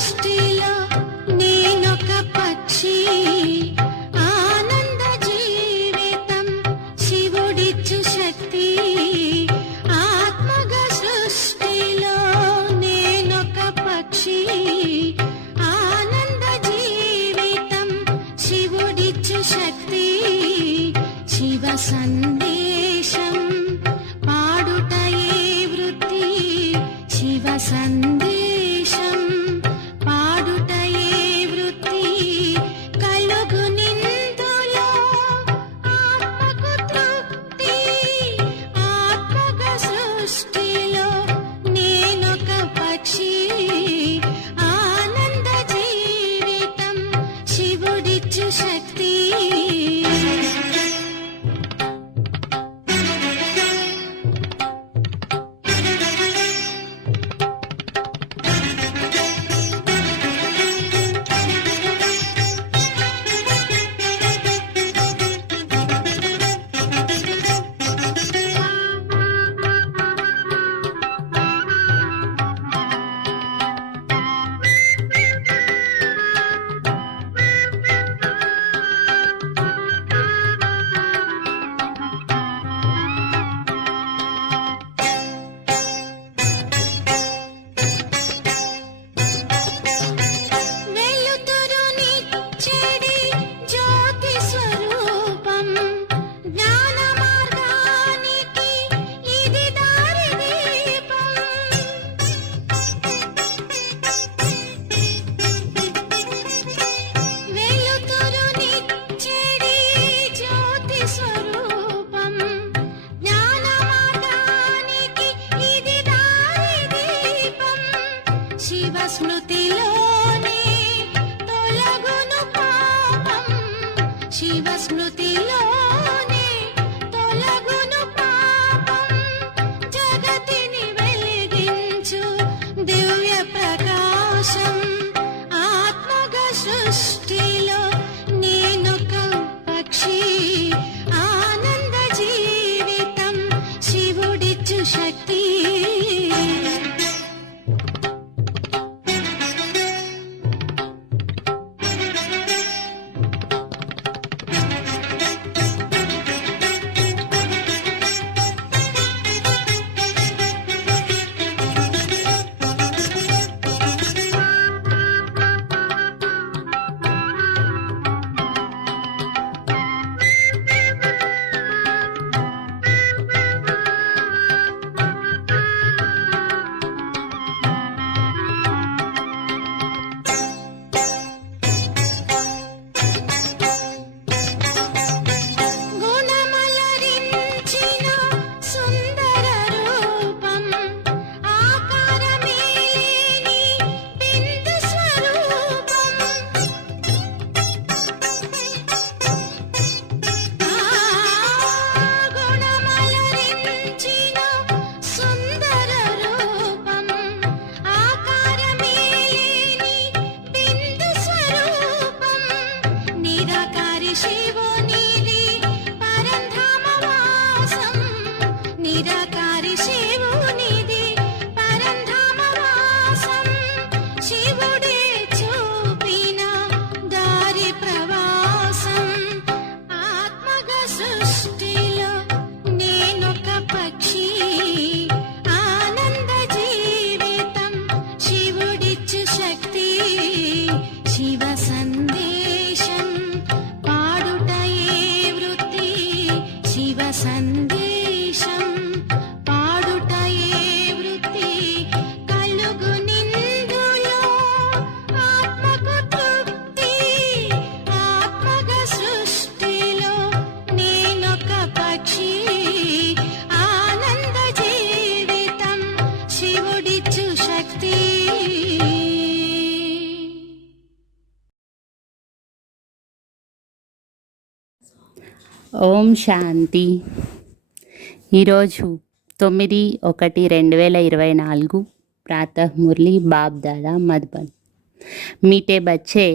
సృష్టిలో నేనొక పక్షి, ఆనంద జీవితం శివుడిచ్చు శక్తి. ఆత్మగా సృష్టిలో నేనొక పక్షి, ఆనంద జీవితం శివుడిచ్చు శక్తి. శివ సందేశం పాడుటయే వృత్తి, శివ సందేశం పాడుటయే వృత్తి. కలుగు నిందులో ఆత్మకు తృప్తి, ఆత్మగ సృష్టిలో నేనొక పక్షి, ఆనంద జీవితం శివుడిచ్చు శక్తి. వెలుతురునిచ్చెడి జ్యోతి స్వరూపం, జ్ఞాన మార్గానికి ఇది దారి దీపం. వెలుతురునిచ్చెడి జ్యోతి స్వరూపం, జ్ఞాన మార్గానికి ఇది దారి దీపం. శివ స్మృతిలోనే తొలగును పాపం, శివ స్మృతిలోనే తొలగును పాపం. జగతిని వెలిగించు దివ్య ప్రకాశం, ఆత్మగ సృష్టిలో నేనొక పక్షి, ఆనంద జీవితం శివుడిచ్చు శక్తి. గుణమలరించిన సుందర రూపం, ఆకారమేలేని బిందు స్వరూపం. గుణమలరించిన సుందర రూపం, ఆకారమేలేని బిందు స్వరూపం. నిరాకారి శివునిది పరంధామ వాసం, నిరాకారి శివునిది పరంధామ వాసం. శివుడే చూపిన దారి ప్రవాసం, ఆత్మగ సృష్టిలో నేనొక పక్షి, ఆనంద జీవితం శివుడిచ్చు శక్తి. శివ సందేశం పాడుటయే వృత్తి, శివ సందేశం పాడుటయే వృత్తి. కలుగు నిందులో ఆత్మకు తృప్తి, ఆత్మగ సృష్టిలో నేనొక పక్షి, ఆనంద జీవితం శివుడిచ్చు శక్తి. ఓం శాంతి. ఈరోజు 9/1/2024 प्रातः मुरली बाप दादा मधुबन। मीठे बच्चे,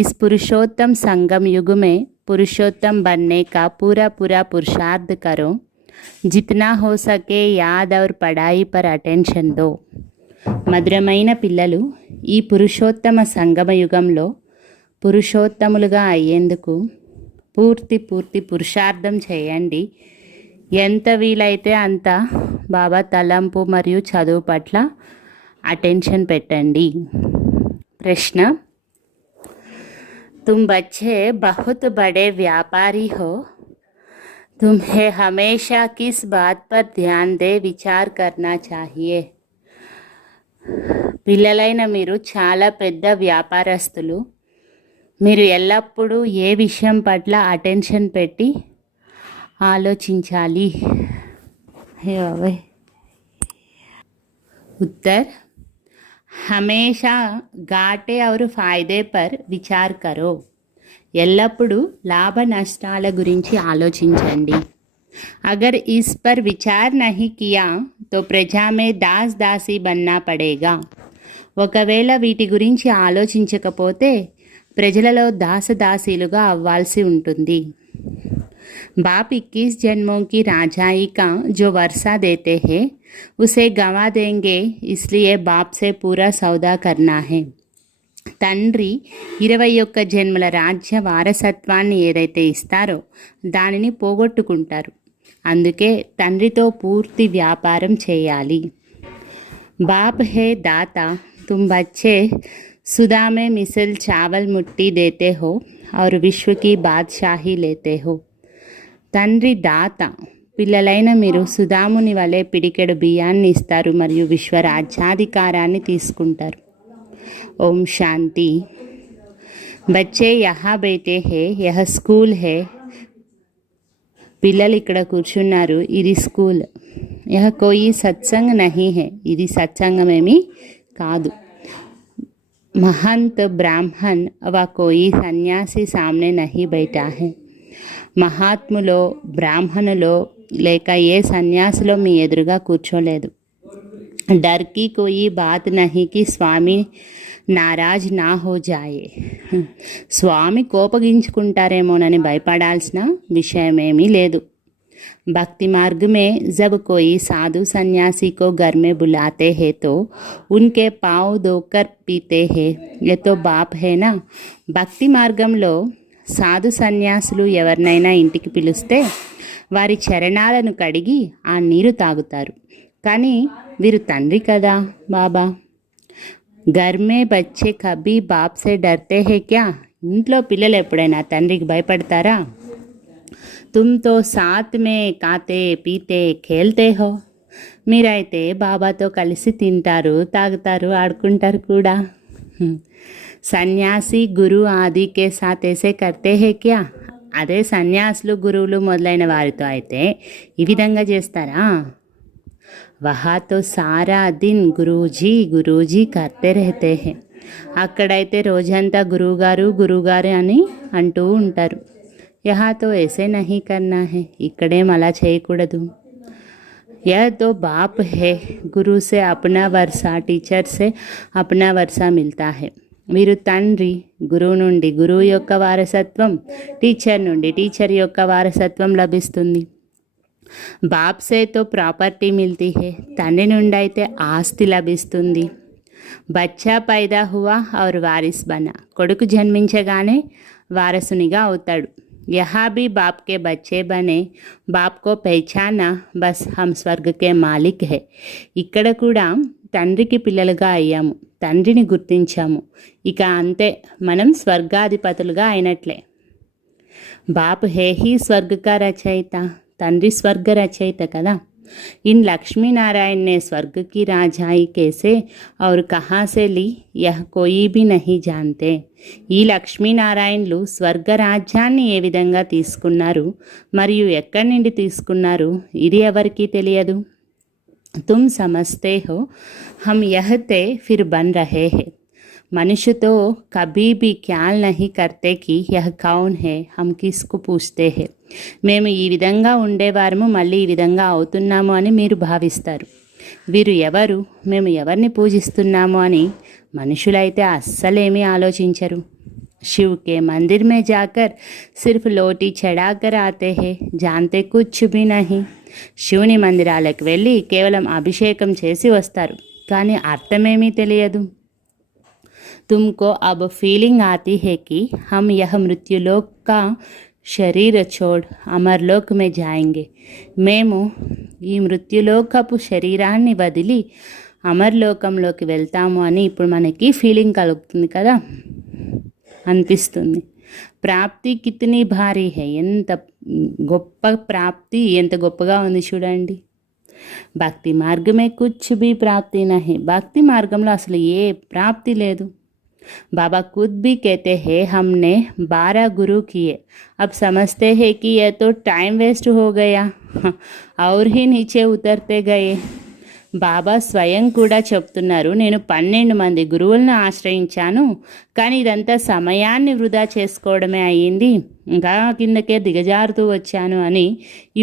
इस पुरुषोत्तम संगम युग में पुरुषोत्तम बनने का पूरा पुरुषार्थ करो। जितना हो सके याद और पढ़ाई पर अटेंशन दो। మధురమైన పిల్లలు, ఈ పురుషోత్తమ సంగమ యుగంలో పురుషోత్తములుగా అయ్యేందుకు పూర్తి పురుషార్థం చేయండి. ఎంత వీలైతే అంత బాబా తలంపు మరియు చదువు పట్ల అటెన్షన్ పెట్టండి. ప్రశ్న: तुम बच्चे बहुत बड़े व्यापारी हो, तुम्हें हमेशा किस बात पर ध्यान दे विचार करना चाहिए. పిల్లలైన మీరు చాలా పెద్ద వ్యాపారస్తులు. మీరు ఎల్లప్పుడూ ఏ విషయం పట్ల అటెన్షన్ పెట్టి ఆలోచించాలి? उत्तर: हमेशा घाटे और फायदे पर विचार करो. ఎల్లప్పుడూ లాభ నష్టాల గురించి ఆలోచించండి. अगर इस पर विचार नहीं किया तो प्रजा में दास दासी बनना पड़ेगा. ఒకవేళ వీటి గురించి ఆలోచించకపోతే ప్రజలలో దాసదాసీలుగా అవ్వాల్సి ఉంటుంది. बाप 21 जन्मों की राजाई का जो वर्षा देते हैं उसे गंवा देंगे, इसलिए बाप से पूरा सौदा करना है. తండ్రి 21 జన్మల రాజ్య వారసత్వాన్ని ఏదైతే ఇస్తారో దానిని పోగొట్టుకుంటారు. అందుకే తండ్రితో పూర్తి వ్యాపారం చేయాలి. బాప్ హే దాత, తుమ్ బచ్చే సుదా మే మిసిల్ చావల్ ముట్టి దేతే హో ఔర్ విశ్వ కీ బాద్షాహీ లేతే హో. తండ్రి దాత, పిల్లలైన మీరు సుధాముని వలె పిడికెడు బియ్యాన్ని ఇస్తారు మరియు విశ్వరాజ్యాధికారాన్ని తీసుకుంటారు. ఓం శాంతి. బచ్చే యహా బైతే హే, యహ స్కూల్ హే. పిల్లలు ఇక్కడ కూర్చున్నారు, ఇది స్కూల్. యహ కోయి సత్సంగ్ నహీ హే, ఇది సత్సంగమేమీ కాదు. महंत ब्राह्मण व कोई सन्यासी सामने नहीं बैठा है. మహాత్ములో బ్రాహ్మణులో లేక ఏ సన్యాసిలో మీ ఎదురుగా కూర్చోలేదు. డర్కి కోయి బాత్ నహీ కి స్వామి నారాజ్ నా హో జాయే. స్వామి కోపగించుకుంటారేమోనని భయపడాల్సిన విషయమేమీ లేదు. भक्ति मार्ग में जब कोई साधु सन्यासी को घर में बुलाते हैं तो उनके पाँव धोकर पीते हैं, ये तो बाप है ना. భక్తి మార్గంలో సాధు సన్యాసులు ఎవరినైనా ఇంటికి పిలిస్తే వారి చరణాలను కడిగి ఆ నీరు తాగుతారు. కానీ వీరు తండ్రి కదా బాబా. घर में बच्चे कभी बाप से डरते हैं क्या? ఇంట్లో పిల్లలు ఎప్పుడైనా తండ్రికి భయపడతారా? तुम तो साथ में खाते पीते खेलते हो. మీరైతే బాబాతో కలిసి తింటారు, తాగుతారు, ఆడుకుంటారు కూడా. సన్యాసి గురు ఆది కే సాత్ ऐसे करते हैं क्या? అదే సన్యాసులు గురువులు మొదలైన వారితో అయితే ఈ విధంగా చేస్తారా? వహా తో సారా దిన్ గురూజీ కర్తే రహతే హే. అక్కడైతే రోజంతా గురువుగారు అని అంటూ ఉంటారు. यहाँ तो ऐसे नहीं करना है, इकड़ेम अला చేయకూడదు. यह तो बाप है, गुरु से अपना वर्षा, टीचर से अपना वर्षा मिलता है. వీరు తండ్రి, గురువు నుండి గురువు యొక్క వారసత్వం, టీచర్ నుండి టీచర్ యొక్క వారసత్వం లభిస్తుంది. బాప్ సే తో ప్రాపర్టీ మిల్తీ హే, తండ్రి నుండి అయితే ఆస్తి లభిస్తుంది. బచ్చా పైదా హువా ఔర్ వారిస్ బనా, కొడుకు జన్మించగానే వారసునిగా అవుతాడు. यहाँ भी बाप के बच्चे बने, बाप को पहचाना, बस हम स्वर्ग के मालिक है. ఇక్కడ కూడా తండ్రికి పిల్లలుగా అయ్యాము, తండ్రిని గుర్తించాము, ఇక అంతే మనం స్వర్గాధిపతులుగా అయినట్లే. బాప్ హే హీ స్వర్గ కా రచయిత, తండ్రి స్వర్గ రచయిత కదా. इन लक्ष्मी नारायण ने स्वर्ग की राजाई कैसे और कहाँ से ली, यह कोई भी नहीं जानते. ఈ లక్ష్మీనారాయణులు స్వర్గరాజ్యాన్ని ఏ విధంగా తీసుకున్నారు మరియు ఎక్కడి నుండి తీసుకున్నారు, ఇది ఎవరికీ తెలియదు. తుమ్ సమజ్తే హో హమ్ యహ్ తే ఫిర్ బన్ రహే హే. మనుషుతో కభీ భీ ఖ్యాల్ నహీ కర్తే కి యహ్ కౌన్ హే, హమ్ కిస్కు పూछते హే. మేము ఈ విధంగా ఉండేవారము, మళ్ళీ ఈ విధంగా అవుతున్నాము అని మీరు భావిస్తారు. వీరు ఎవరు, మేము ఎవరిని పూజిస్తున్నాము అని మనుషులైతే అస్సలేమీ ఆలోచించరు. शिव के मंदिर में जाकर सिर्फ लोटी चढ़ाकर आते हैं, जानते कुछ भी नहीं. శివుని మందిరాలకు వెళ్ళి కేవలం అభిషేకం చేసి వస్తారు, కానీ అర్థమేమీ తెలియదు. तुमको अब फीलिंग आती है कि हम यह मृत्युलोक का शरीर छोड़ अमरलोक में जाएंगे. మేము ఈ మృత్యులోకపు శరీరాన్ని వదిలి అమర్లోకంలోకి వెళ్తాము అని ఇప్పుడు మనకి ఫీలింగ్ కలుగుతుంది కదా, అనిపిస్తుంది. ప్రాప్తి కితనీ భారీ హై, ఎంత గొప్ప ప్రాప్తి, ఎంత గొప్పగా ఉంది చూడండి. భక్తి మార్గమే కుచ్ భీ ప్రాప్తి నహి, భక్తి మార్గంలో అసలు ఏ ప్రాప్తి లేదు. बाबा खुद भी कहते हैं हमने 12 गुरु किए, अब समझते हैं कि यह तो टाइम वेस्ट हो गया और ही नीचे उतरते गए. బాబా స్వయం కూడా చెప్తున్నారు, నేను 12 మంది గురువులను ఆశ్రయించాను, కానీ ఇదంతా సమయాన్ని వృధా చేసుకోవడమే అయ్యింది, ఇంకా కిందకే దిగజారుతూ వచ్చాను అని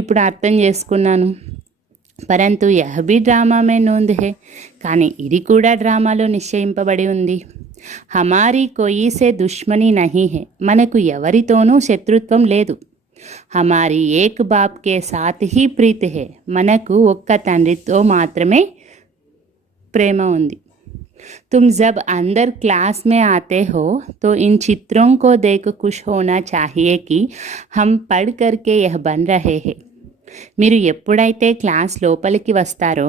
ఇప్పుడు అర్థం చేసుకున్నాను. పరంతు యహ్ భీ డ్రామా మే నోంద్ హే, కానీ ఇది కూడా డ్రామాలో నిశ్చయింపబడి ఉంది. హమారీ కోయి సే దుష్మనీ నహీ హే, మనకు ఎవరితోనూ శత్రుత్వం లేదు. హమారీ ఏక్ బాప్ కే సాత్ హీ ప్రీత్ హే, మనకు ఒక్క తండ్రితో మాత్రమే ప్రేమ ఉంది. तुम जब अंदर क्लास में आते हो तो इन चित्रों को देख खुश होना चाहिए कि हम पढ़ करके यह बन रहे हैं. మీరు ఎప్పుడైతే క్లాస్ లోపలికి వస్తారో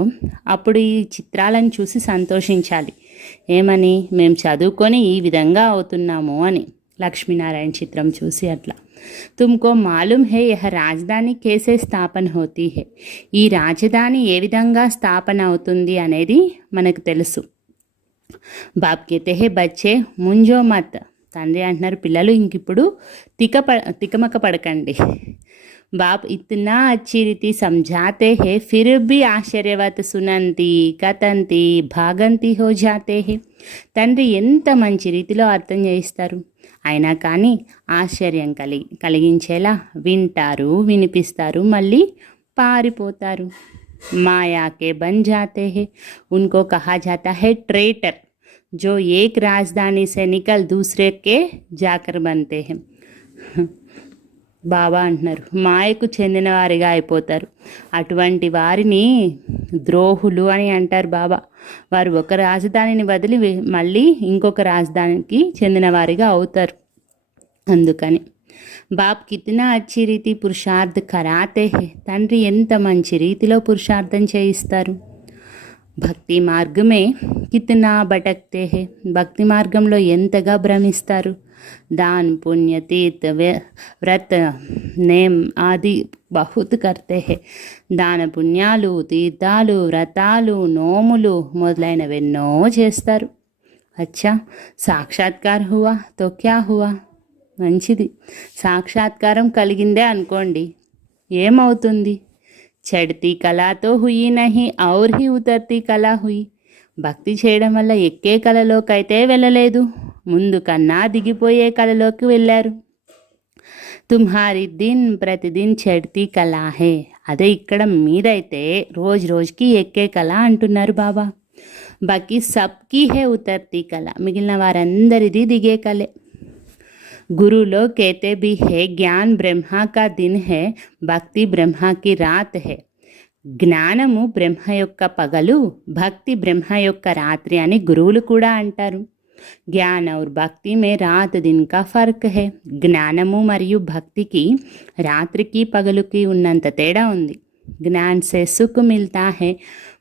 అప్పుడు ఈ చిత్రాలను చూసి సంతోషించాలి. ఏమని? మేము చదువుకొని ఈ విధంగా అవుతున్నాము అని. లక్ష్మీనారాయణ చిత్రం చూసి అట్లా. తుమ్కో మాలూమ్ హే యహ రాజధాని కేసే స్థాపన హోతీ హే, ఈ రాజధాని ఏ విధంగా స్థాపన అవుతుంది అనేది మనకు తెలుసు. బాప్ కేతే హే బచ్చే ముంజో మత్, తండ్రి అంటున్నారు పిల్లలు ఇంకిప్పుడు తికమక పడకండి. बाप इतना अच्छी रीति समझाते हैं फिर भी आश्चर्यवत सुनंती कथंती भागंती हो जाते हैं. తండ్రి ఎంత మంచి రీతిలో అర్థం చేయిస్తారు, అయినా కానీ ఆశ్చర్యం కలిగించేలా వింటారు, వినిపిస్తారు, మళ్ళీ పారిపోతారు. మాయాకే బన్ జాతే హే, ఉनको कहा जाता है ट्रेटर, जो एक राजधानी से निकल दूसरे के जाकर बनते हैं. బాబా అంటున్నారు మాయకు చెందిన వారిగా అయిపోతారు, అటువంటి వారిని ద్రోహులు అని అంటారు బాబా. వారు ఒక రాజధానిని వదిలి మళ్ళీ ఇంకొక రాజధానికి చెందిన వారిగా అవుతారు. అందుకని బాప్ కితనా అచ్చి రీతి పురుషార్థ కరాతే హే, తండ్రి ఎంత మంచి రీతిలో పురుషార్థం చేయిస్తారు. భక్తి మార్గమే కితనా భటక్తే హే, భక్తి మార్గంలో ఎంతగా భ్రమిస్తారు. दान पुण्य तीर्थ व्रत नेम आदि बहुत करते हैं. దాన పుణ్యాలు, తీర్థాలు, వ్రతాలు, నోములు మొదలైనవెన్నో చేస్తారు. అచ్చా సాక్షాత్కార్ హువా తో క్యా హువా, మంచిది. సాక్షాత్కారం కలిగిందే అనుకోండి, ఏమవుతుంది? చడ్తీ కళతో హుయి నహి ఔర్ హీ ఉతర్తీ కళ హుయి, భక్తి చేయడం వల్ల ఎక్కే కళలోకైతే వెళ్ళలేదు, ముందు కన్నా దిగిపోయే కళలోకి వెళ్ళారు. తుమ్హారీ దిన్ ప్రతిదిన్ చడ్తీ కళ హే, అదే ఇక్కడ మీదైతే రోజు రోజుకి ఎక్కే కళ అంటున్నారు బాబా. బాకీ సబ్కి హే ఉతర్తీ కళ, మిగిలిన వారందరిది దిగే కళే. గురులో కేతే భీ హే జ్ఞాన్ బ్రహ్మ కా దిన్ హే, భక్తి బ్రహ్మ కి రాత్ హే. జ్ఞానము బ్రహ్మ యొక్క పగలు, భక్తి బ్రహ్మ యొక్క రాత్రి అని గురువులు కూడా అంటారు. జ్ఞాన और భక్తి మే రాత్ దిన్ కా ఫర్క్ హే, జ్ఞానము మరియు భక్తికి రాత్రికి పగలుకి ఉన్నంత తేడా ఉంది. జ్ఞాన్ సే సుఖ మిల్తా హే,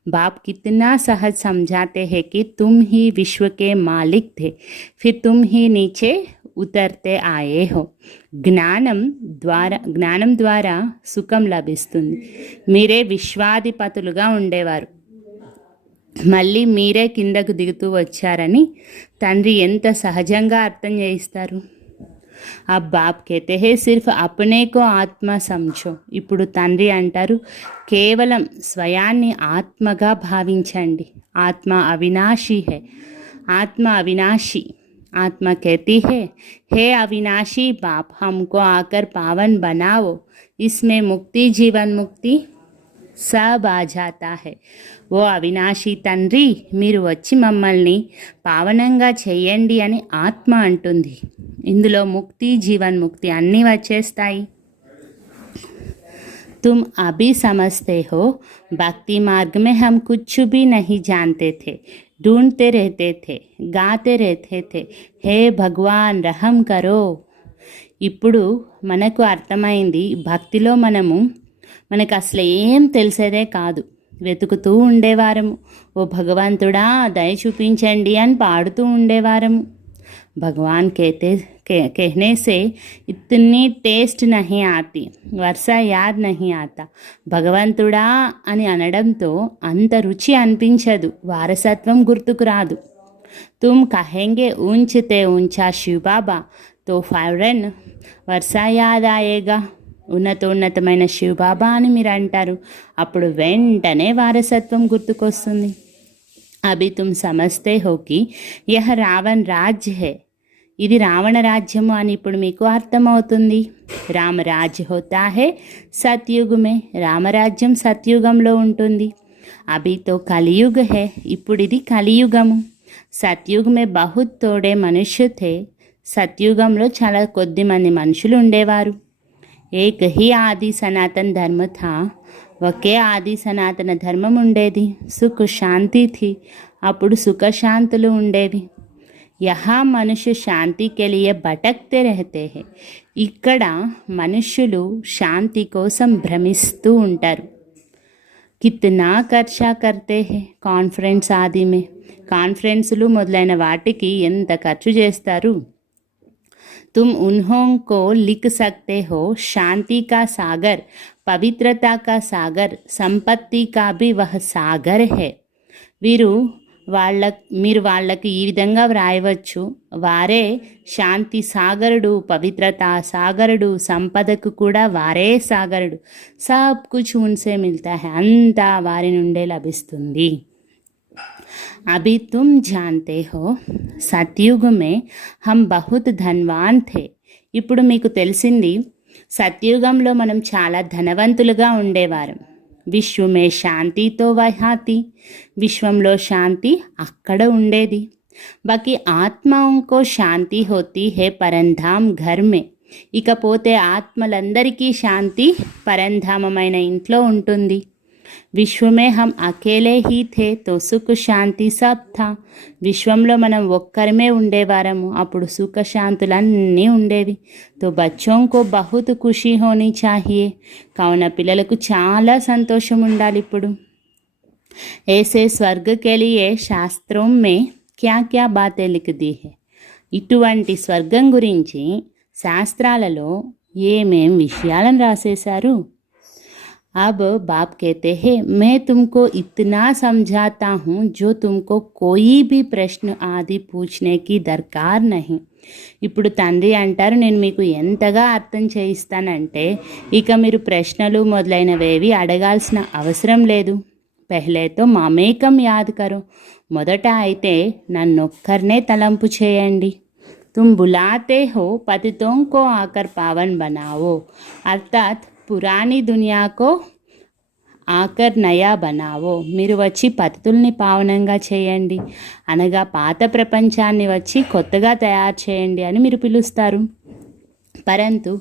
बाप कितना सहज समझाते हैं कि तुम ही विश्व के मालिक थे, फिर तुम ही नीचे ఉతర్తే ఆయే హో. జ్ఞానం ద్వారా సుఖం లభిస్తుంది. మీరే విశ్వాధిపతులుగా ఉండేవారు, మళ్ళీ మీరే కిందకు దిగుతూ వచ్చారని తండ్రి ఎంత సహజంగా అర్థం చేయిస్తారు. अब बाप कहते हैं सिर्फ अपने को आत्मा समझो, ఇప్పుడు తండ్రి అంటారు కేవలం స్వయాన్ని ఆత్మగా భావించండి. ఆత్మ అవినాశి హే, ఆత్మ అవినాశి. आत्मा कहती है हे अविनाशी बाप हमको आकर पावन बनाओ, इसमें मुक्ति जीवन मुक्ति सब आ जाता है. ఓ అవినాశి తండ్రి మీరు వచ్చి మమ్మల్ని పావనంగా చెయ్యండి అని ఆత్మ అంటుంది. ఇందులో ముక్తి జీవన్ముక్తి అన్నీ వచ్చేస్తాయి. तुम अभी समझते हो भक्ति मार्ग में हम कुछ भी नहीं जानते थे, ढूंढते रहते थे, गाते रहते थे, हे भगवान रहम करो. ఇప్పుడు మనకు అర్థమైంది భక్తిలో మనకు అసలు ఏం తెలిసేదే కాదు, వెతుకుతూ ఉండేవారము. ఓ భగవంతుడా దయ చూపించండి అని పాడుతూ ఉండేవారము. भगवान कहने से इतनी टेस्ट नहीं आती, वर्षा याद नहीं आता. భగవంతుడా అని అనడంతో అంత రుచి అనిపించదు, వారసత్వం గుర్తుకు రాదు. तुम कहेंगे ऊंचते ऊंचा शिव बाबा तो फौरन वर्षा याद आएगा. ఉన్నతమైన శివ బాబా అని మీరు అంటారు, అప్పుడు వెంటనే వారసత్వం గుర్తుకొస్తుంది. అభి తుమ్ సమజ్తే హో కి యహ రావణ్ రాజ్య హై, ఇది రావణ రాజ్యము అని ఇప్పుడు మీకు అర్థమవుతుంది. రామరాజ్య హోతా హై సత్యుగ్ మే, రామరాజ్యం సత్యుగంలో ఉంటుంది. అభి తో కలియుగ్ హై, ఇప్పుడు ఇది కలియుగము. సత్యుగ్ మే బహుత్ తోడే మనుష్య థే, సత్యుగంలో చాలా కొద్ది మంది మనుషులు ఉండేవారు. ఏక్ హీ ఆది సనాతన ధర్మ థా, ఒకే ఆది సనాతన ధర్మం ఉండేది. సుఖ శాంతి థీ, అప్పుడు సుఖశాంతులు ఉండేవి. యహా మనుష్య శాంతి కెలియే భటక్తే రహతే హై, ఇక్కడ మనుష్యులు శాంతి కోసం భ్రమిస్తూ ఉంటారు. కిత్నా ఖర్చా కర్తే హై కాన్ఫరెన్స్ ఆది మే, కాన్ఫరెన్సులు మొదలైన వాటికి ఎంత ఖర్చు చేస్తారు. तुम उन्हों को लिख सकते हो शांति का सागर, पवित्रता का सागर, संपत्ति का भी वह सागर है. మీరు వాళ్ళకి ఈ విధంగా వ్రాయవచ్చు, వారే శాంతి సాగరుడు, పవిత్రత సాగరుడు, సంపదకు కూడా వారే సాగరుడు. సబ్ కుచ్ ఉన్సే మిల్తా హై, అంతా వారి నుండే లభిస్తుంది. अभी तुम जानते हो सतयुग में हम बहुत धनवान थे. ఇప్పుడు మీకు తెలిసింది సత్యుగంలో మనం చాలా ధనవంతులుగా ఉండేవారం. విశ్వమే శాంతితో వహాతి, విశ్వంలో శాంతి అక్కడ ఉండేది. బాకీ ఆత్మకో శాంతి హోతీ హే పరంధామ్ ఘర్ మే, ఇకపోతే ఆత్మలందరికీ శాంతి పరంధామమైన ఇంట్లో ఉంటుంది. విశ్వమే హమ్ అకేలే హీ థే తో సుఖ శాంతి సబ్ థా, విశ్వంలో మనం ఒక్కరమే ఉండేవారము, అప్పుడు సుఖశాంతులన్నీ ఉండేవి. తో బచ్చోం కో బహుత్ ఖుషీ హోనీ చాహియే, కావున పిల్లలకు చాలా సంతోషం ఉండాలి. ఇప్పుడు ऐसे स्वर्ग के लिए శాస్త్రం మే క్యా క్యా బాతే లిఖ్ दी है, ఇటువంటి స్వర్గం గురించి శాస్త్రాలలో ఏమేం విషయాలను రాసేశారు. अब बाप कहते हैं मैं तुमको इतना समझाता हूँ जो तुमको कोई भी प्रश्न आदि पूछने की दरकार नहीं. ఇప్పుడు తండ్రి అంటారు, నేను మీకు ఎంతగా అర్థం చేయిస్తానంటే ఇక మీరు ప్రశ్నలు మొదలైనవేవి అడగాల్సిన అవసరం లేదు. పెహ్లేతో మమేకం యాద్ కరో, మొదట అయితే నన్నొక్కరినే తలంపు చేయండి. తుమ్ బులాతే హో పతితోం కో ఆకర్ పావన్ బనావో, అర్థాత్ పురాణి దునియాకో ఆకర్ నయా బనావో, మీరు వచ్చి పతితుల్ని పావనంగా చేయండి, అనగా పాత ప్రపంచాన్ని వచ్చి కొత్తగా తయారు చేయండి అని మీరు పిలుస్తారు. పరంతు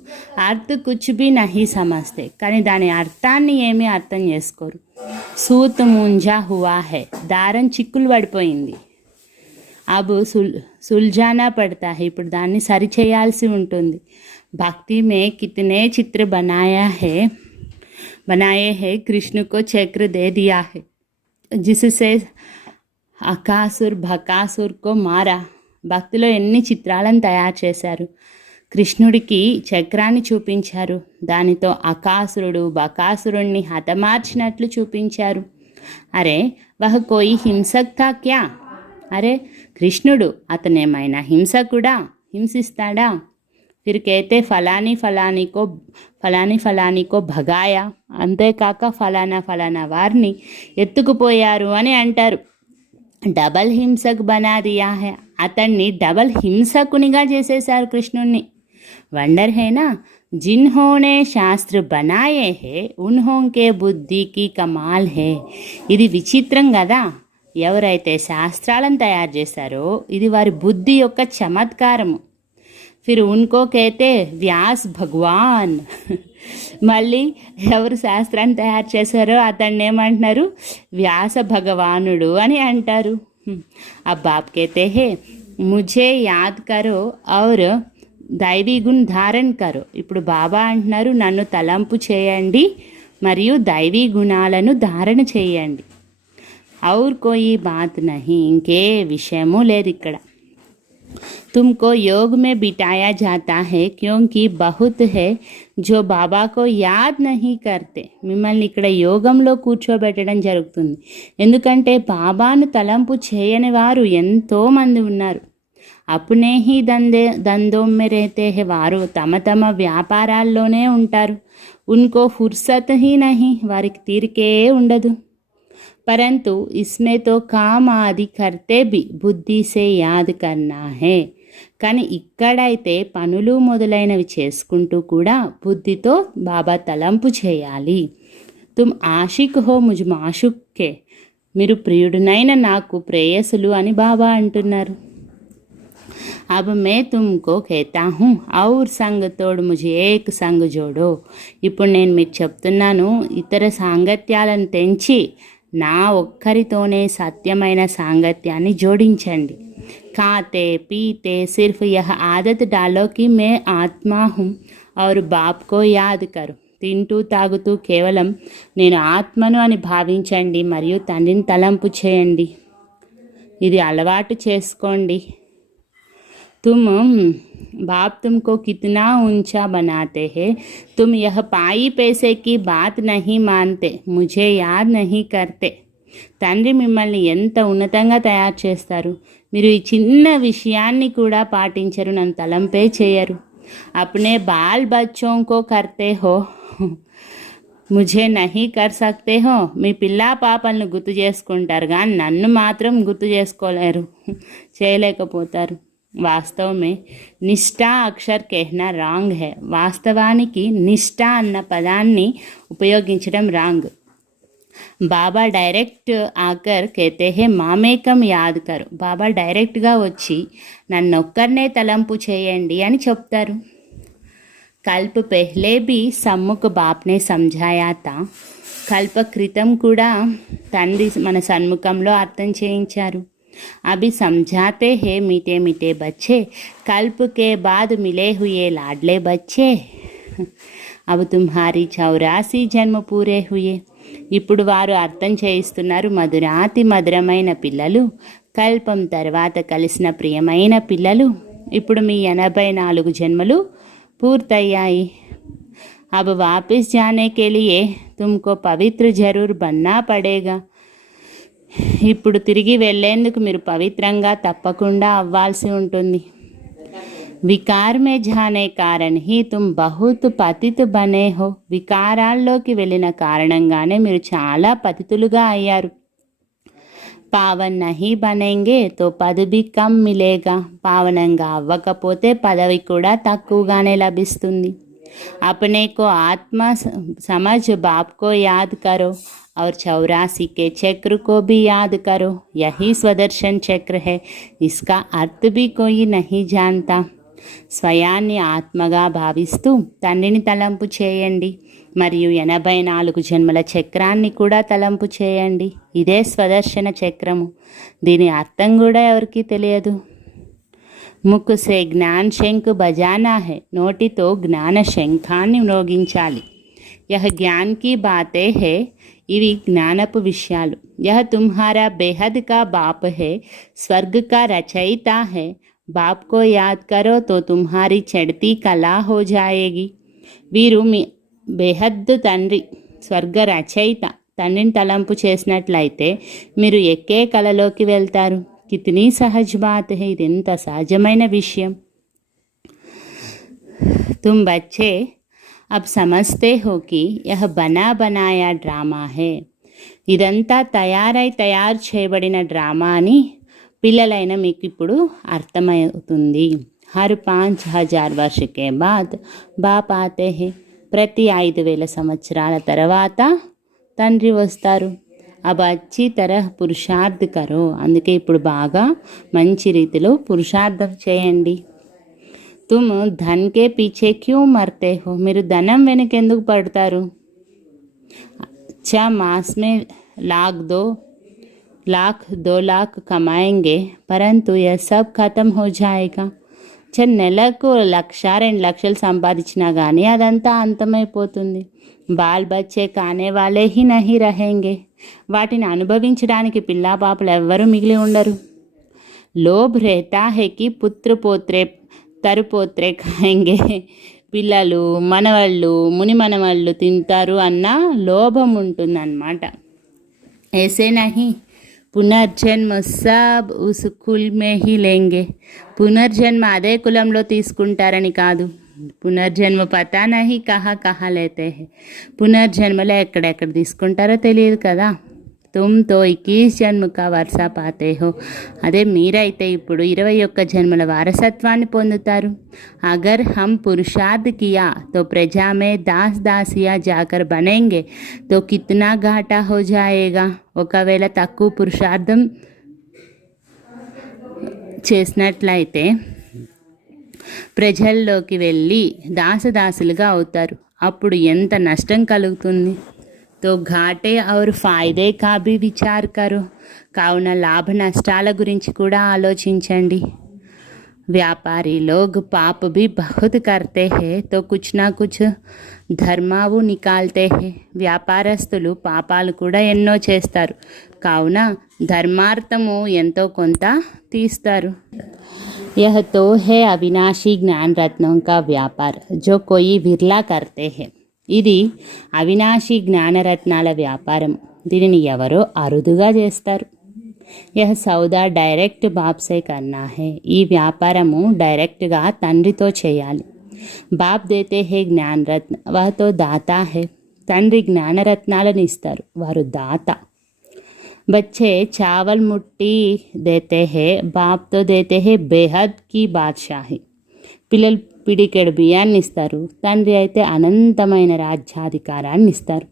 అర్థ కుచ్ భీ నహీ సమజ్తే, కానీ దాని అర్థాన్ని ఏమీ అర్థం చేసుకోరు. సూత్ ముంజా హువా హై, దారం చిక్కులు పడిపోయింది. అబ్ సుల్జానా పడతా హై, ఇప్పుడు దాన్ని సరిచేయాల్సి ఉంటుంది. भक्ति में कितने चित्र बनाए हैं कृष्ण को चक्र दे दिया है जिससे అకాసుర్ బకాసుర్కో మారా, భక్తిలో ఎన్ని చిత్రాలను తయారు చేశారు. కృష్ణుడికి చక్రాన్ని చూపించారు, దానితో అకాసురుడు బకాసురుణ్ణి హతమార్చినట్లు చూపించారు. అరే వహ కోయి హింసక్ థా క్యా, అరే కృష్ణుడు అతనేమైనా హింసకుడా, హింసిస్తాడా. फिर कहते फलानी फलानी को భగాయా, అంతేకాక ఫలానా వారిని ఎత్తుకుపోయారు అని అంటారు. డబల్ హింసక్ బనా దియా హై, అతన్ని డబల్ హింసకునిగా చేసేశారు కృష్ణుణ్ణి. వండర్ హేనా, జిన్హోనే శాస్త్ర బనాయే హే ఉన్హోంకే బుద్ధికి కమాల్ హే, ఇది విచిత్రం కదా. ఎవరైతే శాస్త్రాలను తయారు చేశారో ఇది వారి బుద్ధి యొక్క చమత్కారము. ఫిర్ ఉన్కో కేతే వ్యాస్ భగవాన్. మళ్ళీ ఎవరు శాస్త్రాన్ని తయారు చేశారో అతన్ని ఏమంటున్నారు, వ్యాస భగవానుడు అని అంటారు. అబ్ బాప్ కేతే హే ముఝే యాద్ కరో ఔర్ దైవీ గుణ్ ధారణ్ కరో. ఇప్పుడు బాబా అంటున్నారు, నన్ను తలంపు చేయండి మరియు దైవీ గుణాలను ధారణ చేయండి. ఔర్ కోయి బాత్ నహీ, ఇంకే విషయము లేదు ఇక్కడ. तुमको योग में बिठाया जाता है क्योंकि बहुत है जो बाबा को యాద్ నహీ కర్తే. మిమ్మల్ని ఇక్కడ యోగంలో కూర్చోబెట్టడం జరుగుతుంది, ఎందుకంటే బాబాను తలంపు చేయని వారు ఎంతోమంది ఉన్నారు. అప్పునే హీ దందోమ్మె రేతే హే, వారు తమ తమ వ్యాపారాల్లోనే ఉంటారు. ఉన్కో ఫుర్సత్ హీ నహీ, వారికి తీరికే ఉండదు. परंतु इसमें तो काम आदि करते भी बुद्धि से याद करना है. కానీ ఇక్కడైతే పనులు మొదలైనవి చేసుకుంటూ కూడా బుద్ధితో బాబా తలంపు చేయాలి. తుమ్ ఆషిక్ హో ముజ్ మాషుక్కే, మీరు ప్రియుడునైన నాకు ప్రేయసులు అని బాబా అంటున్నారు. అబ్ మే తుమ్కో కేతా హూ ఔర్ సంగ్ తోడు ముझे ఏక్ సంగ్ జోడో. ఇప్పుడు నేను మీకు చెప్తున్నాను, ఇతర సాంగత్యాలను తెంచి నా ఒక్కరితోనే సత్యమైన సాంగత్యాన్ని జోడించండి. खाते पीते सिर्फ यह आदत डालो कि मैं आत्मा हूँ और बाप को याद करो. తింటూ తాగుతూ కేవలం నేను ఆత్మను అని భావించండి మరియు తండ్రిని తలంపు చేయండి. ఇది అలవాటు చేసుకోండి. तुम बाप तुमको कितना ऊंचा बनाते हैं, तुम यह पाई पैसे की बात नहीं मानते, मुझे याद नहीं करते. తండ్రి మిమ్మల్ని ఎంత ఉన్నతంగా తయారు చేస్తారు, మీరు ఈ చిన్న విషయాన్ని కూడా పాటించరు, నన్ను తలంపే చేయరు. అప్నే బాల్ బచ్చోं को करते हो, ముझे నహీ కర్ సక్తే హో. మీ పిల్లా పాపలను గుర్తు చేసుకుంటారు కానీ నన్ను మాత్రం గుర్తు చేసుకోలేరు, చేయలేకపోతారు. వాస్తవమే నిష్ఠా అక్షర్ కెహ్నా రాంగ్ హే. వాస్తవానికి నిష్ఠా అన్న పదాన్ని ఉపయోగించడం రాంగ్. బాబా డైరెక్ట్ ఆకర్ కేతే హే మామేకం యాద్ కరు. బాబా డైరెక్ట్గా వచ్చి నన్నొక్కరినే తలంపు చేయండి అని చెప్తారు. కల్ప పెహ్లే బి సమ్ముఖ బాప్నే సంజాయాత. కల్ప క్రితం కూడా తండ్రి మన సన్ముఖంలో అర్థం చేయించారు. अभी समझाते हैं मीठे मीठे बच्चे, कल्प के बाद मिले हुए लाडले बच्चे, अब तुम्हारी 84 జన్మ పూరే హుయే. ఇప్పుడు వారు అర్థం చేయిస్తున్నారు, మధురాతి మధురమైన పిల్లలు, కల్పం తర్వాత కలిసిన ప్రియమైన పిల్లలు, ఇప్పుడు మీ 84 జన్మలు పూర్తయ్యాయి. अब वापस जाने के लिए तुमको पवित्र जरूर बनना पड़ेगा. ఇప్పుడు తిరిగి వెళ్ళేందుకు మీరు పవిత్రంగా తప్పకుండా అవ్వాల్సి ఉంటుంది. వికార్ మే జానే కారణ్ హీ తుమ్ బహుత్ పతిత్ బనే హో. వికారాల్లోకి వెళ్ళిన కారణంగానే మీరు చాలా పతితులుగా అయ్యారు. పావన్ నహీ బనేంగే తో పదవి కమ్ మిలేగా. పావనంగా అవ్వకపోతే పదవి కూడా తక్కువగానే లభిస్తుంది. अपने को आत्मा समझ बाप को याद करो और 84 के चक्र को भी याद करो. यही स्वदर्शन चक्र है, इसका अर्थ भी कोई नहीं जानता. స్వయాన్ని ఆత్మగా భావిస్తూ తండ్రిని తలంపు చేయండి మరియు 84 జన్మల చక్రాన్ని కూడా తలంపు చేయండి. ఇదే స్వదర్శన చక్రము. దీని అర్థం కూడా ఎవరికీ తెలియదు. ముఖ సే జ్ఞాన్ శంఖ్ బజానా హై. నోటితో జ్ఞాన శంఖాన్ని మ్రోగించాలి. యహ జ్ఞాన్ కీ బాతే హై. ఇవి జ్ఞానపు విషయాలు. యహ తుమ్హారా బేహద్ కా బాప్ హై, స్వర్గ కా రచయితా హై. బాప్ కో యాద్ కరో తో తుమ్హారీ చడతీ కళా హో జాయేగి. వీరు మీ బేహద్ తండ్రి, స్వర్గ రచయిత. తండ్రిని తలంపు చేసినట్లయితే మీరు ఎక్కే కళలోకి వెళ్తారు. कितनी सहज बात है, ఇది ఎంత సహజమైన విషయం. तुम बच्चे अब समझते हो कि यह बना बनाया డ్రామా है. ఇదంతా తయారు చేయబడిన డ్రామా అని పిల్లలైన మీకు ఇప్పుడు అర్థమవుతుంది. हर 5000 वर्ष के बाद बाप आते हैं. ప్రతి 5000 సంవత్సరాల తర్వాత తండ్రి వస్తారు. అబ్ అచ్చి తరహ్ పురుషార్థ్ కరో. అందుకే ఇప్పుడు బాగా మంచి రీతిలో పురుషార్థం చేయండి. तुम धन के पीछे क्यों मरते हो? మీరు ధనం వెనక ఎందుకు పడతారు? अच्छा मास में लाख 2 लाख कमाएंगे परंतु यह सब खत्म हो जाएगा. నెలకు 1,00,000-2,00,000 సంపాదించినా కానీ అదంతా అంతమైపోతుంది. బాల్ బచ్చే కానే వాళ్ళే హీ నహీ రహేంగే. వాటిని అనుభవించడానికి పిల్లా పాపలు ఎవ్వరూ మిగిలి ఉండరు. లోభ్ రేతా హే కి పుత్ర పోత్రే తరుపోత్రే ఖాయింగే. పిల్లలు మనవాళ్ళు ముని మనవాళ్ళు తింటారు అన్న లోభం ఉంటుందన్నమాట. ऐसे नहीं పునర్జన్మ సబ్ ఉస్ కుల్ మే హీ లేంగే. పునర్జన్మ అదే కులంలో తీసుకుంటారని కాదు. పునర్జన్మ పతా నహీ కహా కహా లేతే హే. పునర్జన్మలో ఎక్కడెక్కడ తీసుకుంటారో తెలియదు కదా. తుమ్ తో 21 జన్మ కా వర్షా పాతే హో. అదే మీరైతే ఇప్పుడు 21 జన్మల వారసత్వాన్ని పొందుతారు. అగర్ హమ్ పురుషార్థ్ కియా తో ప్రజా మే దాస్ దాసియా జాకర్ బనేంగే తో కిత్నా ఘాటా హో జాయేగా. ఒకవేళ తక్కువ పురుషార్థం చేసినట్లయితే ప్రజల్లోకి వెళ్ళి దాసదాసులుగా అవుతారు. అప్పుడు ఎంత నష్టం కలుగుతుంది. तो घाटे और फायदे का भी विचार करो. కావున లాభ నష్టాల గురించి కూడా ఆలోచించండి. వ్యాపారీ लोग पाप भी बहुत करते हैं तो कुछ ना कुछ ధర్మావు నికాల్తే హే. వ్యాపారస్తులు పాపాలు కూడా ఎన్నో చేస్తారు. కావున ధర్మార్థము ఎంతో కొంత తీస్తారు. यह तो है अविनाशी ज्ञान रत्नों का व्यापार जो कोई विरला करते हैं. ఇది అవినాశి జ్ఞానరత్నాల వ్యాపారం. దీనిని ఎవరో అరుదుగా చేస్తారు. యహ సౌదా డైరెక్ట్ బాప్సే కన్నా హే. ఈ వ్యాపారము డైరెక్ట్గా తండ్రితో చేయాలి. బాప్ దేతే హే జ్ఞానరత్న వాతో దాతా హే. తండ్రి జ్ఞానరత్నాలను ఇస్తారు, వారు దాత. బచ్చే చావల్ ముట్టి దేతే హే బాప్తో దేతే హే బేహద్ కీ బాద్షాహి. పిల్లలు పిడికెడు బియ్యాన్ని ఇస్తారు, తండ్రి అయితే అనంతమైన రాజ్యాధికారాన్ని ఇస్తారు.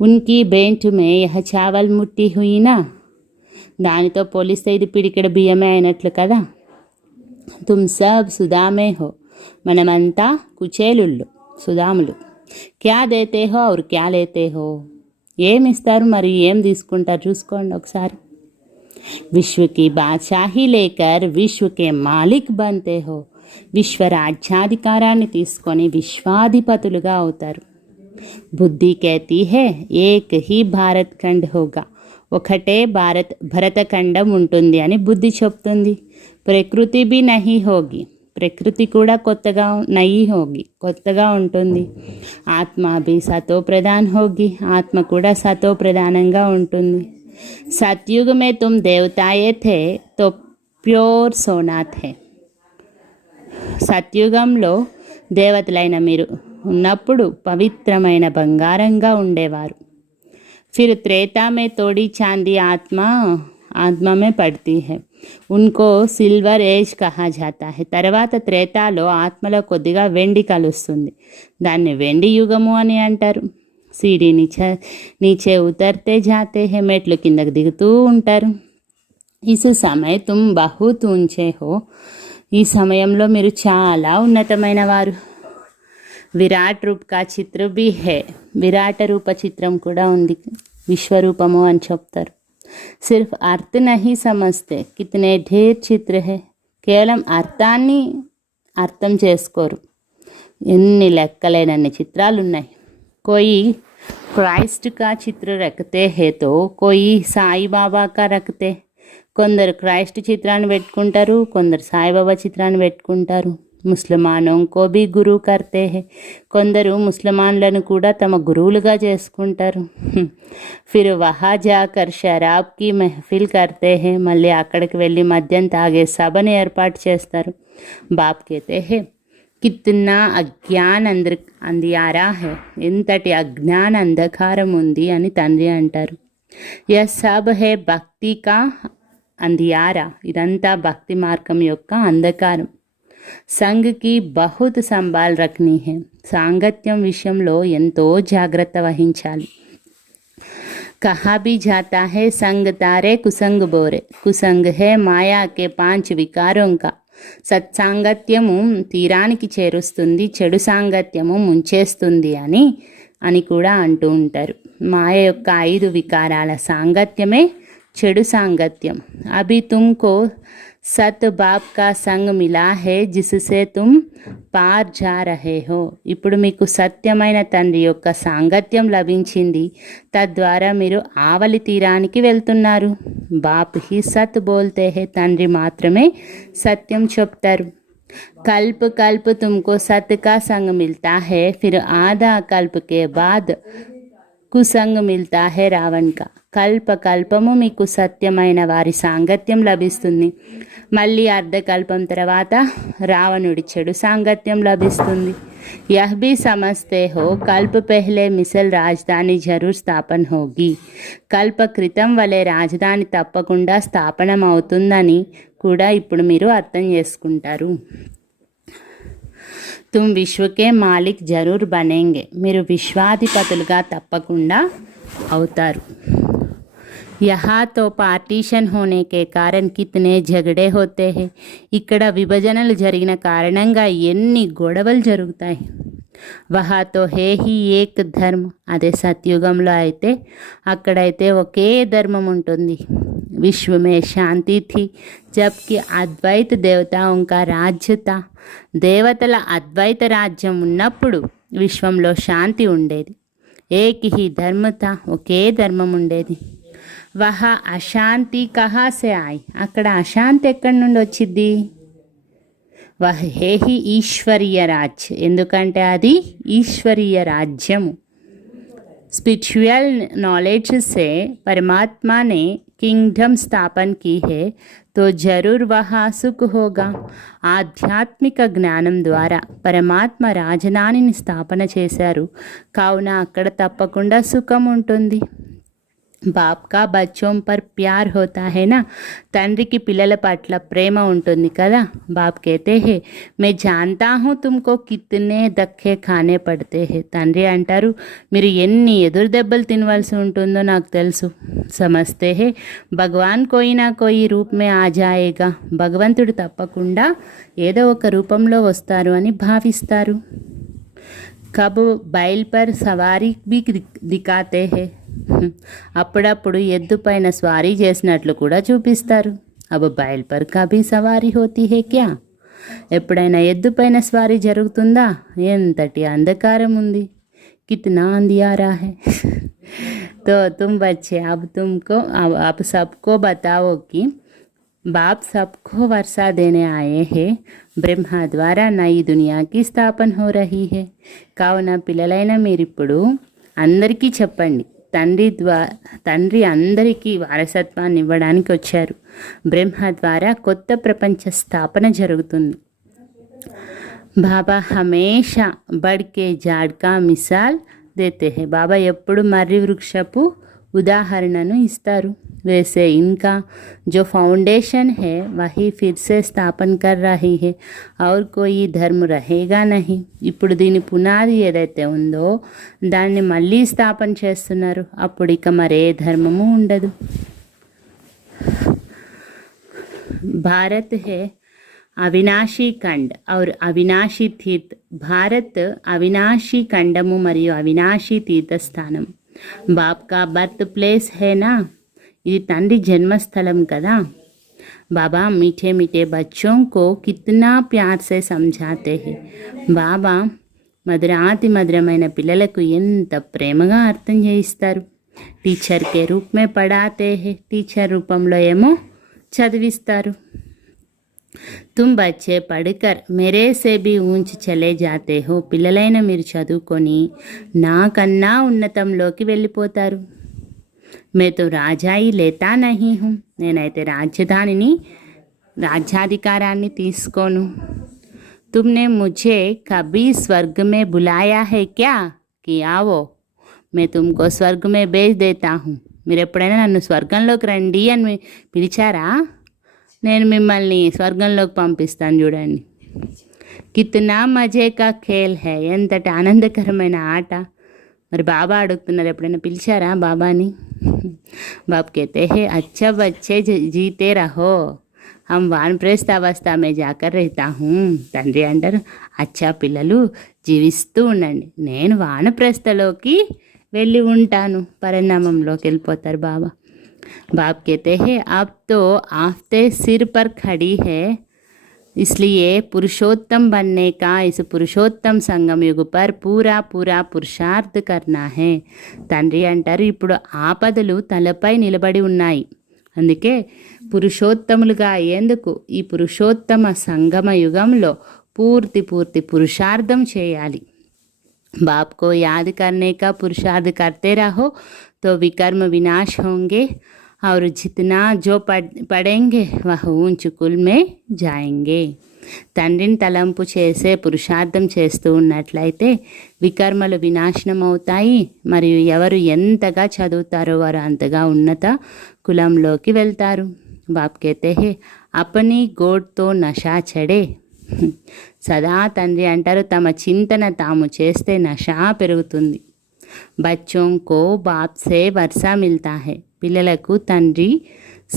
ఉన్కి బేంట్ మే యహ చావల్ ముట్టి హుయినా. దానితో పోలిస్తే ఇది పిడికెడు బియ్యమే అయినట్లు కదా. తుమ్ సబ్ సుదామే హో. మనమంతా కుచేలుళ్ళు, సుదాములు. క్యా దేతే హో ఔర్ క్యా లేతే హో. ఏమి ఇస్తారు మరి ఏం తీసుకుంటారు చూసుకోండి ఒకసారి. విశ్వకి బాద్షాహీ లేకర్ విశ్వకే మాలిక్ బంతే హో. విశ్వ రాజ్యాధికారాన్ని తీసుకొని విశ్వాధిపతులుగా అవుతారు. బుద్ధి कहती है एक ही भारत खंड होगा. ఒకటే భరతఖండం ఉంటుంది అని బుద్ధి చెప్తుంది. ప్రకృతి బి నహీ హోగి. ప్రకృతి కూడా కొత్తగా ఉంటుంది. ఆత్మ బి సతో ప్రధాన్ హోగి. ఆత్మ కూడా సతో ప్రధానంగా ఉంటుంది. సత్యుగ మే తుమ్ దేవతాయే థే తో ప్యూర్ సోనా థే. సత్యుగంలో దేవతలైన మీరు ఉన్నప్పుడు పవిత్రమైన బంగారంగా ఉండేవారు. ఫిర్ త్రేతా మే తోడి చాందీ ఆత్మ మే పడతీ హై. ఉన్కో సిల్వర్ ఏజ్ కహా జాతా హై. తర్వాత త్రేతాలో ఆత్మలో కొద్దిగా వెండి కలుస్తుంది, దాన్ని వెండి యుగము అని అంటారు. సీడీ నీచే ఉతర్తే జాతే హై. మెట్లు కిందకు దిగుతూ ఉంటారు. ఇస్ సమయ తుమ్ బహుత్ ఊంచే హో. ఈ సమయంలో మీరు చాలా ఉన్నతమైన వారు. విరాట్ రూప్ కా చిత్ర బి హే. విరాట రూప చిత్రం కూడా ఉంది, విశ్వరూపము అని చెప్తారు. సిర్ఫ్ అర్థ నహీ సమజ్తే కితనే ఢేర్ చిత్ర హే. కేవలం అర్థాన్ని అర్థం చేసుకోరు, ఎన్ని లెక్కలేనన్ని చిత్రాలు ఉన్నాయి. కోయి క్రైస్ట్ కా చిత్ర రఖతే హే తో కోయి సాయిబాబా కా రఖతే. కొందరు క్రైస్ట్ చిత్రాన్ని పెట్టుకుంటారు, కొందరు సాయిబాబా చిత్రాన్ని పెట్టుకుంటారు. ముస్లిమానోं को भी గురు కర్తే హే. కొందరు ముస్లిమాన్లను కూడా తమ గురువులుగా చేసుకుంటారు. ఫిర్ వహా జాకర్ షరాబ్ కి మెహఫిల్ కర్తే హే. మళ్ళీ అక్కడికి వెళ్ళి మద్యం తాగే సభను ఏర్పాటు చేస్తారు. బాప్ కేతే హే కిత్నా అజ్ఞాన్ అంధియారా హే. ఎంతటి అజ్ఞాన అంధకారం ఉంది అని తండ్రి అంటారు. యహ్ సబ్ హే భక్తి కా అంధియారా. ఇదంతా భక్తి మార్గం యొక్క అంధకారం. సంఘ్కి బహుత్ సంభాల్ రఖనీ హే. సాంగత్యం విషయంలో ఎంతో జాగ్రత్త వహించాలి. कहा भी जाता है संग तारे कुसंग बोरे. कुसंग है माया के 5 विकारों का సత్సాంగత్యము తీరానికి చేరుస్తుంది, చెడు సాంగత్యము ముంచేస్తుంది అని కూడా అంటూ ఉంటారు. మాయ యొక్క 5 వికారాల సాంగత్యమే చెడు సాంగత్యం. అభి తుమ్కో సత్ బాప్ కా సంగ్ మిలా హే జిస్సే తుమ్ పార్ జా రహే హో. ఇప్పుడు మీకు సత్యమైన తండ్రి యొక్క సాంగత్యం లభించింది, తద్వారా మీరు ఆవలి తీరానికి వెళ్తున్నారు. బాప్ హీ సత్ బోల్తే హే, తండ్రి మాత్రమే సత్యం చెప్తారు. कल्प कल्प तुमको सत्य का संग मिलता है, फिर आधा कल्प के बाद కుసంగ్ మిల్తా హే రావణ్ కా. కల్పము మీకు సత్యమైన వారి సాంగత్యం లభిస్తుంది, మళ్ళీ అర్ధకల్పం తర్వాత రావణుడి చెడు సాంగత్యం లభిస్తుంది. యహ్ భీ సమజ్తే హో కల్ప పెహ్లే మిసల్ రాజధాని జరూర్ స్థాపన హోగి. కల్ప క్రితం వలె రాజధాని తప్పకుండా స్థాపనం అవుతుందని కూడా ఇప్పుడు మీరు అర్థం చేసుకుంటారు. తుమ్ విశ్వకే మాలిక్ జరూర్ బనేంగే, మీరు విశ్వాధిపతులుగా తప్పకుండా అవుతారు. यहाँ तो పార్టీషన్ హోనే కే కారణ్ కితనే झगड़े होते हैं. ఇక్కడ విభజనలు జరిగిన కారణంగా ఎన్ని గొడవలు జరుగుతాయి. వహా తో హే హీ ఏక్ ధర్మ, అదే సత్యుగంలో అయితే అక్కడైతే ఒకే ధర్మం ఉంటుంది. విశ్వమే శాంతి థీ జబ్కి అద్వైత దేవతాओं का राज्य था. దేవతల అద్వైత రాజ్యం ఉన్నప్పుడు విశ్వంలో శాంతి ఉండేది. ఏక్ హీ ధర్మ థా, ఒకే ధర్మం ఉండేది. వహ అశాంతి కహా సే ఆయ్, అక్కడ అశాంతి ఎక్కడి నుండి వచ్చింది. వహ హేహి ఈశ్వరీయ రాజ్, ఎందుకంటే అది ఈశ్వరీయ రాజ్యము. स्पिरिचुअल नॉलेज से परमात्मा ने किंगडम स्थापन की है तो जरूर वहाँ सुख होगा. ఆధ్యాత్మిక జ్ఞానం ద్వారా పరమాత్మ రాజధానిని స్థాపన చేశారు, కావున అక్కడ తప్పకుండా సుఖం ఉంటుంది. బాప్ కా బచ్చోం పర్ ప్యార్ హోతా హే నా, తండ్రికి పిల్లల పట్ల ప్రేమ ఉంటుంది కదా. బాప్ కేతే హే మే జాన్తా హూ తుమ్కో కితనే దక్కే ఖానే పడితే హే, తండ్రి అంటారు మీరు ఎన్ని ఎదురు దెబ్బలు తినవలసి ఉంటుందో నాకు తెలుసు. సమస్తే హే భగవాన్ కోయి నా కోయి రూప్ మే ఆ జాయేగా, భగవంతుడు తప్పకుండా ఏదో ఒక రూపంలో వస్తారు అని భావిస్తారు. కబ్ బైల్ పర్ సవారీ బి దికాతే హే, అప్పుడప్పుడు ఎద్దు పైన స్వారీ చేసినట్లు కూడా చూపిస్తారు. అబ్ బైల్ పర్ కభీ సవారీ హోతీ హే క్యా, ఎప్పుడైనా ఎద్దు పైన స్వారీ జరుగుతుందా? ఎంతటి అంధకారం ఉంది. కితనా అంధియారా హై. తో తుమ్ బచ్చే అబ్ తుమ్కో అబ్ సబ్కో బతావో కి बाप सबको वर्षा देने आए हैं, బ్రహ్మ ద్వారా నయి దునియాకి స్థాపన హో రహీ హే. కావున పిల్లలైన మీరిప్పుడు అందరికీ చెప్పండి, తండ్రి అందరికీ వారసత్వాన్ని ఇవ్వడానికి వచ్చారు. బ్రహ్మ ద్వారా కొత్త ప్రపంచ స్థాపన జరుగుతుంది. బాబా హమేషా బడ్కే జాడ్కా మిసాల్ దేతే హే, బాబా ఎప్పుడు మర్రి వృక్షపు ఉదాహరణను ఇస్తారు. वैसे इनका जो फाउंडेशन है वही फिर से स्थापन कर रही है और कोई धर्म रहेगा नहीं. ఇప్పుడు దీని పునాది ఏదైతే ఉందో దాన్ని మళ్ళీ స్థాపన చేస్తున్నారు, అప్పుడు ఇక మరే ధర్మము ఉండదు. భారత్ హే అవినాశీ ఖండ్ और అవినాశీ తీర్థ్. భారత్ అవినాశీ ఖండము మరియు అవినాశీ తీర్థస్థానం. బాప్ కా బర్త్ ప్లేస్ హేనా, ఇది తండ్రి జన్మస్థలం కదా. బాబా మీఠే మీఠే బచ్చోं को कितना प्यार से समझाते हैं. బాబా మధురాతి మధురమైన పిల్లలకు ఎంత ప్రేమగా అర్థం చేయిస్తారు. టీచర్ కే రూప్ మే పడాతే హే, టీచర్ రూపంలో ఏమో చదివిస్తారు. తుమ్ బచ్చే పడుకర్ మేరే సే భీ ఊంచ్ చలే జాతే హో, పిల్లలైన మీరు చదువుకొని నాకన్నా ఉన్నతంలోకి వెళ్ళిపోతారు. మే తో రాజాయి లేతా నహీ హూ, నేనైతే రాజ్యాధికారాన్ని తీసుకోను. తుమ్నే ముఝే కభీ స్వర్గ మే బులాయా హే క్యా కి ఆవో మే తుమ్కో స్వర్గ మే భేజ్ దేతా హూ, మీరు ఎప్పుడైనా నన్ను స్వర్గంలోకి రండి అని పిలిచారా? నేను మిమ్మల్ని స్వర్గంలోకి పంపిస్తాను చూడండి. కితనా మజే కా ఖేల్ హై, ఎంతటి ఆనందకరమైన ఆట. మరి బాబా అడుగుతున్నారు ఎప్పుడైనా పిలిచారా బాబాని? బాబ్ కేతే హే అచ్చా బచ్చే జీతే రహో, हम వానప్రస్థ అవస్థ మే జాకర్ रहता हूँ. తండ్రి అంటారు, అచ్చా పిల్లలు జీవిస్తూ ఉండండి, నేను వానప్రస్థలోకి వెళ్ళి ఉంటాను. పరిణామంలోకి వెళ్ళిపోతారు బాబా. बाप कहते हैं अब तो आफ्ते सिर पर खड़ी है, इसलिए पुरुषोत्तम बनने का इस पुरुषोत्तम संगम युग पर पूरा पूरा पुरुषार्थ करना है. తండ్రి అంటారు, ఇప్పుడు ఆపదలు తలపై నిలబడి ఉన్నాయి, అందుకే పురుషోత్తములుగా అయ్యేందుకు ఈ పురుషోత్తమ సంగమ యుగంలో పూర్తి పురుషార్థం చేయాలి. बाप को याद करने का पुरुषार्थ करते रहो तो विकर्म विनाश होंगे और जितना जो पढ़ेंगे वह ऊंच कुल में जाएंगे. తండ్రిని తలంపు చేసే పురుషార్థం చేస్తూ ఉన్నట్లయితే వికర్మలు వినాశనం అవుతాయి, మరియు ఎవరు ఎంతగా చదువుతారో వారు అంతగా ఉన్నత కులంలోకి వెళ్తారు. బాప్ कहते हैं अपनी गोद तो नशा चढ़े. సదా తండ్రి అంటారు, తమ చింతన తాము చేస్తే నషా పెరుగుతుంది. బచ్చోं को बाप से वर्षा मिलता है. పిల్లలకు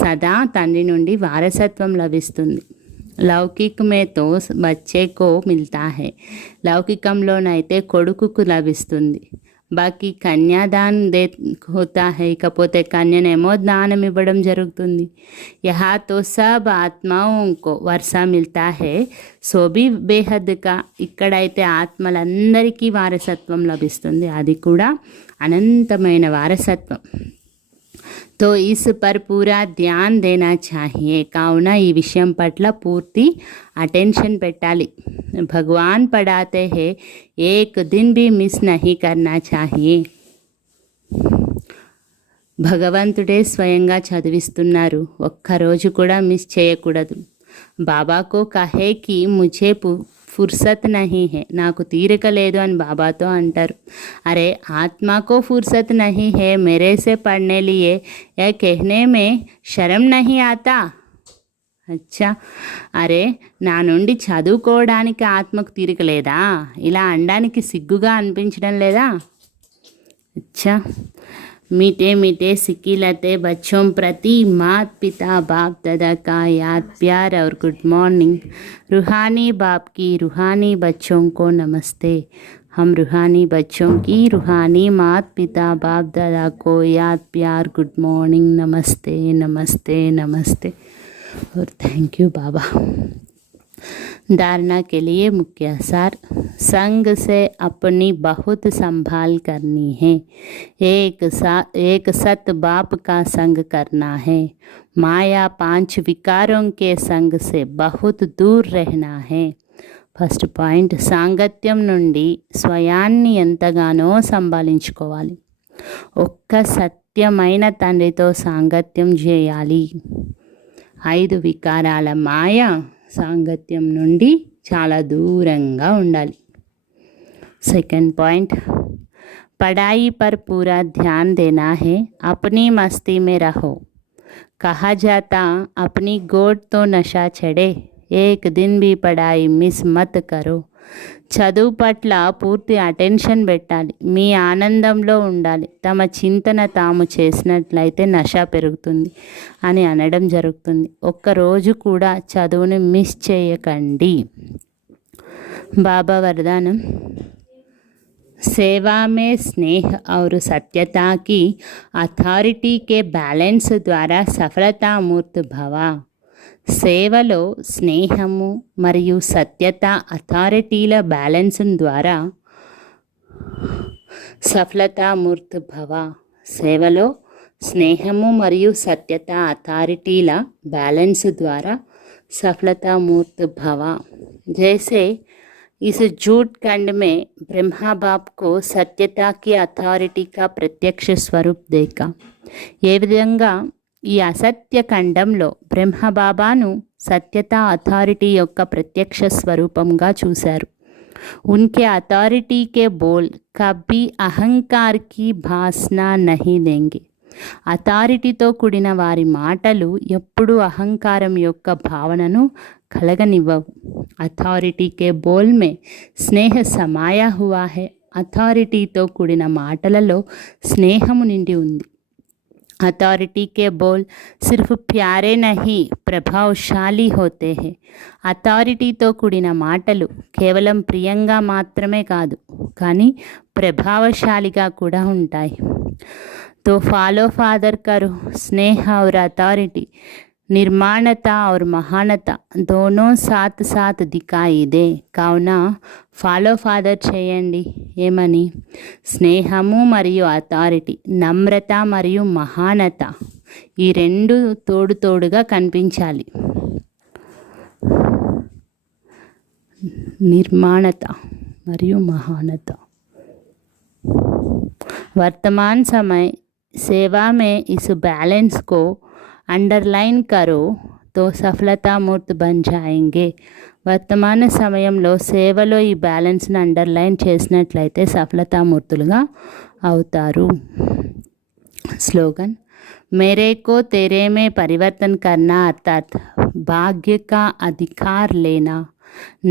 సదా తండ్రి నుండి వారసత్వం లభిస్తుంది. లౌకిక్ మే తో బచ్చే కో మిల్తా హై. లౌకికంలోనైతే కొడుకుకు లభిస్తుంది. బాకీ కన్యాదాన్ దే హోతా హై, ఇకపోతే కన్యనేమో దానం ఇవ్వడం జరుగుతుంది. యహా తో సబ్ ఆత్మాओं వర్షా మిల్తా హై సో భీ బేహద్ కా. ఇక్కడైతే ఆత్మలందరికీ వారసత్వం లభిస్తుంది, అది కూడా అనంతమైన వారసత్వం. तो इस पर पूरा ध्यान देना चाहिए. కావున ఈ విషయం పట్ల పూర్తి అటెన్షన్ పెట్టాలి. భగవాన్ పढ़ाते हैं एक दिन भी मिस नहीं करना चाहिए. భగవంతుడే స్వయంగా చదివిస్తున్నారు, ఒక్కరోజు కూడా మిస్ చేయకూడదు. బాబాకు కహే కి ముझे ఫుర్సత్ నహీ హే, నాకు తీరిక లేదు అని బాబాతో అంటారు. అరే ఆత్మకో ఫుర్సత్ నహీ హే మేరే సే పढ़ने लिए యా कहने में शर्म नहीं आता. అచ్చా, అరే నా నుండి చదువుకోవడానికి ఆత్మకు తీరిక లేదా, ఇలా అనడానికి సిగ్గుగా అనిపించడం లేదా. అచ్చా, मीठे मीठे सिकिलते बच्चों प्रति मात पिता बाप दादा का याद प्यार और गुड मॉर्निंग. रूहानी बाप की रूहानी बच्चों को नमस्ते. हम रूहानी बच्चों की रूहानी मात पिता बाप दादा को याद प्यार गुड मॉर्निंग, नमस्ते नमस्ते नमस्ते और थैंक यू बाबा. धारणा के लिए मुख्य सार. संग से अपनी बहुत संभाल करनी है. एक सत बाप का संग करना है. माया 5 विकारों के संग से बहुत दूर रहना है. ఫస్ట్ పాయింట్, సాంగత్యం నుండి స్వయాన్ని ఎంతగానో సంభాళించుకోవాలి. ఒక్క సత్యమైన తండ్రితో సాంగత్యం చేయాలి. 5 వికారాల మాయ సాంగత్యం నుండి చాలా దూరంగా ఉండాలి. सेकंड पॉइंट, पढ़ाई पर पूरा ध्यान देना है. अपनी मस्ती में रहो. कहा जाता अपनी गोद तो नशा चढ़े. एक दिन भी पढ़ाई मिस मत करो. చదువు పట్ల పూర్తి అటెన్షన్ పెట్టాలి, మీ ఆనందంలో ఉండాలి. తమ చింతన తాము చేసినట్లయితే నష పెరుగుతుంది అని అనడం జరుగుతుంది. ఒక్కరోజు కూడా చదువుని మిస్ చేయకండి. బాబా వరదానం. सेवा में स्नेह और सत्यता की अथॉरिटी के बैलेंस द्वारा सफलता मूर्त भव. సేవలో స్నేహము మరియు సత్యత అథారిటీల బ్యాలెన్స్ ద్వారా సఫలతామూర్త భవ. సేవలో స్నేహము మరియు సత్యత అథారిటీల బ్యాలెన్స్ ద్వారా సఫలతామూర్త భవ. जैसे इस झूठ खंड में ब्रह्मा बाप को सत्यता की अथॉरिटी का प्रत्यक्ष स्वरूप देखा. ఏ విధంగా ఈ అసత్య ఖండంలో బ్రహ్మబాబాను సత్యత అథారిటీ యొక్క ప్రత్యక్ష స్వరూపంగా చూశారు. ఉన్కే అథారిటీ కే బోల్ కభీ అహంకార్ కి భాసనా నహీ దేంగే. అథారిటీతో కూడిన వారి మాటలు ఎప్పుడూ అహంకారం యొక్క భావనను కలగనివ్వవు. అథారిటీ కే బోల్ మే స్నేహ సమాయా హువా హై. అథారిటీతో కూడిన మాటలలో స్నేహము నిండి ఉంది. अथॉरिटी के बोल सिर्फ प्यारे नहीं ప్రభావశాలి होते हैं. అథారిటీతో కూడిన మాటలు కేవలం ప్రియంగా మాత్రమే కాదు కానీ ప్రభావశాలిగా కూడా ఉంటాయి. तो फॉलो फादर करो. स्नेह और अथॉरिटी, निर्माणता और महानता दोनों साथ साथ दिखाई दे. కావున ఫాలో ఫాదర్ చేయండి. ఏమని? స్నేహము మరియు అథారిటీ, నమ్రత మరియు మహానత, ఈ రెండు తోడు తోడుగా కనిపించాలి. నిర్మాణత మరియు మహానత. वर्तमान समय सेवा में इस बैलेंस को अंडरलाइन करो तो सफलता मूर्त बन जाएंगे. వర్తమాన సమయంలో సేవలో ఈ బ్యాలెన్స్ని అండర్లైన్ చేసినట్లయితే సఫలతామూర్తులుగా అవుతారు. స్లోగన్ मेरे को तेरे में परिवर्तन करना अर्थात भाग्य का अधिकार लेना.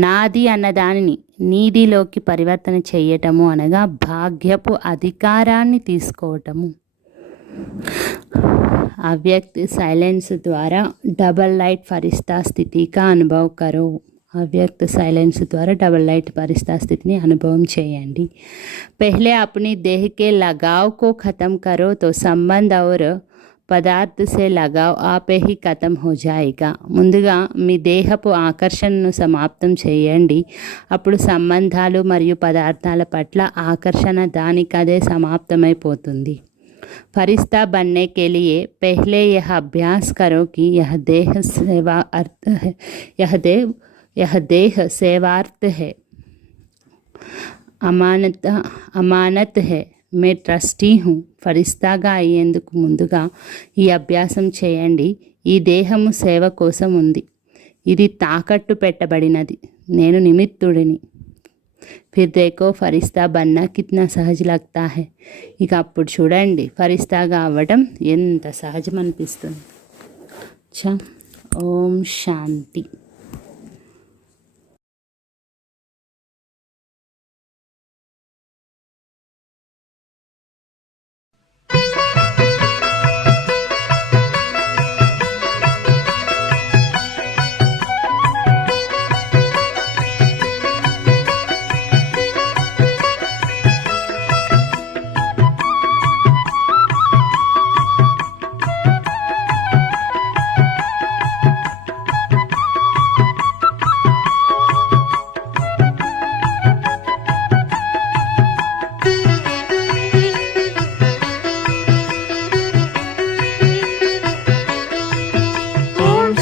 నాది అన్నదానిని నీదిలోకి పరివర్తన చేయటము అనగా భాగ్యపు అధికారాన్ని తీసుకోవటము. अव्यक्त साइलेंस द्वारा डबल लाइट फरिश्ता स्थिति का अनुभव करो. अव्यक्त साइलेंस द्वारा डबल लाइट फरिश्ता स्थिति ने अनुभव చేయండి. पहले अपनी देह के लगाव को ख़त्म करो तो संबंध और పదార్థ సే లగావ్ ఆపే హీ ఖతం హో జాయేగా. ముందుగా మీ దేహపు ఆకర్షణను సమాప్తం చేయండి, అప్పుడు సంబంధాలు మరియు పదార్థాల పట్ల ఆకర్షణ దానికదే సమాప్తమైపోతుంది. फरिश्ता बनने के लिए पहले यह अभ्यास करो कि यह देह सेवार्थ है, अमानत है, मैं ट्रस्टी हूँ. ఫరిస్తాగా అయ్యేందుకు ముందుగా ఈ అభ్యాసం చేయండి. ఈ దేహము సేవ కోసం ఉంది, ఇది తాకట్టు పెట్టబడినది, నేను నిమిత్తుడిని. फिर देखो फरिश्ता बनना कितना सहज लगता है. ఇక అప్పుడు చూడండి ఫరిస్తాగా అవ్వడం ఎంత సహజం అనిపిస్తుంది. ఓం శాంతి.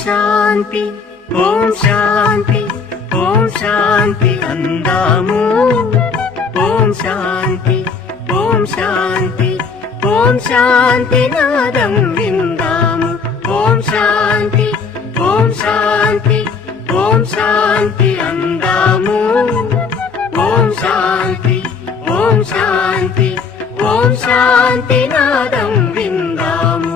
శాంతి ఓం శాంతి ఓం శాంతి అందాము. ఓం శాంతి ఓం శాంతి ఓం శాంతి నాదం విందాము. ఓం శాంతి ఓం శాంతి ఓం శాంతి అందాము. ఓం శాంతి ఓం శాంతి ఓం శాంతి నాదం విందాము.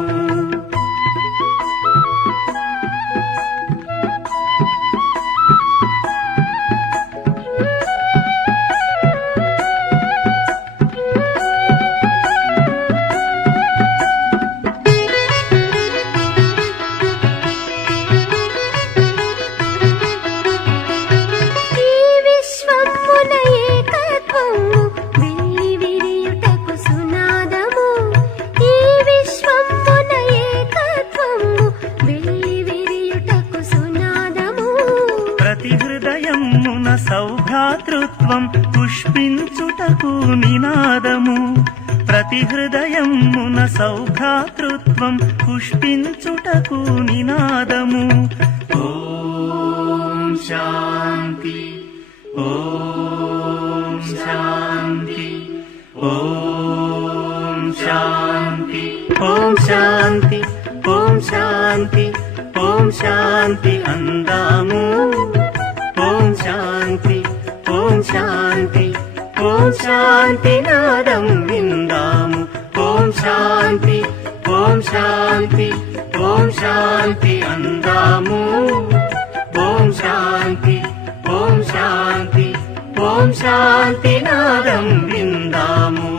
సౌభ్రాతృత్వం పుష్పించుటకు నినాదము. ప్రతి హృదయమున సౌభ్రాతృత్వం పుష్పించుటకు నినాదము. ఓం శాంతి ఓం శాంతి ఓం శాంతి ఓం శాంతి ఓం శాంతి ఓం శాంతి అందాము. ఓం శాంతి ఓం శాంతి ఓం శాంతి నాదం విందాము. ఓం శాంతి ఓం శాంతి ఓం శాంతి అందాము. ఓం శాంతి ఓం శాంతి ఓం శాంతి నాదం విందాము.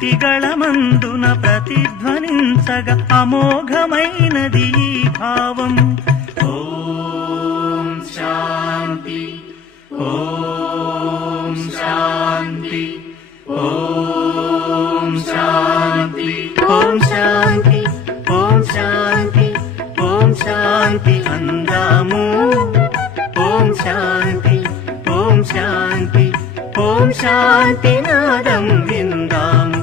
ప్రతిగళమందున ప్రతిధ్వనించగా అమోఘమైనది ఈ భావం. ఓం శాంతి ఓం శాంతి ఓం శాంతి ఓం శాంతి ఓం శాంతి ఓం శాంతి అందాము. ఓం శాంతి ఓం శాంతి ఓం శాంతి నాదం విందాము.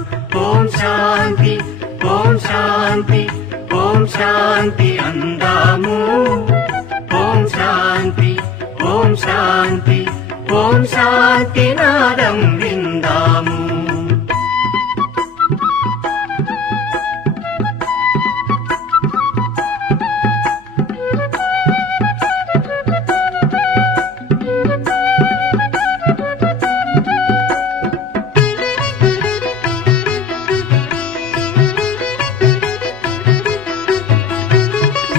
ఓం శాంతి ఓం శాంతి ఓం శాంతి అందాము. ఓం శాంతి ఓం శాంతి ఓం శాంతి నాదం విందాము.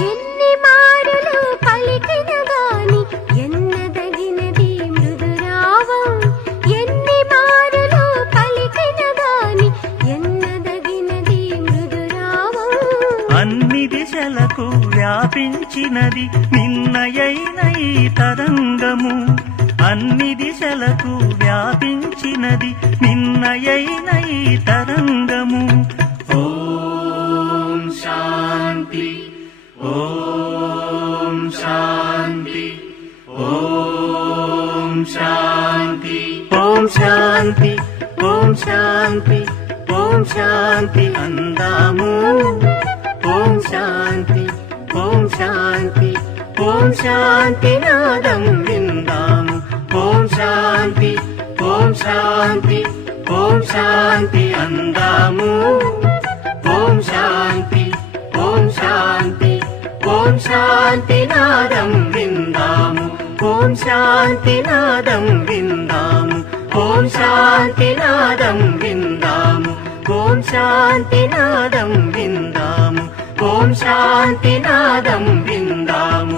ఎన్ని మారులు పలికిన గాని ఎన్నదగినది మృదురావం. ఎన్ని మారులు పలికిన గాని ఎన్నదగినది మృదురావం. అన్ని దిశలకు వ్యాపించినది నిన్నయైన ఈ తరంగము. అన్ని దిశలకు వ్యాపించినది నిన్నయైన ఈ తరంగము. ఓం శాంతి ఓం శాంతి ఓం శాంతి ఓం శాంతి ఓం శాంతి ఓం శాంతి అందాము. ఓం శాంతి ఓం శాంతి ఓం శాంతి నాదం విందాము. ఓం శాంతి ఓం శాంతి ఓం శాంతి అందాము. ఓం శాంతి ఓం శాంతి ఓం శాంతి నాదం విందాము. ఓం శాంతి నాదం విందాము. ఓం శాంతి నాదం విందాము. ఓం శాంతి నాదం విందాము. ఓం శాంతి నాదం విందాము.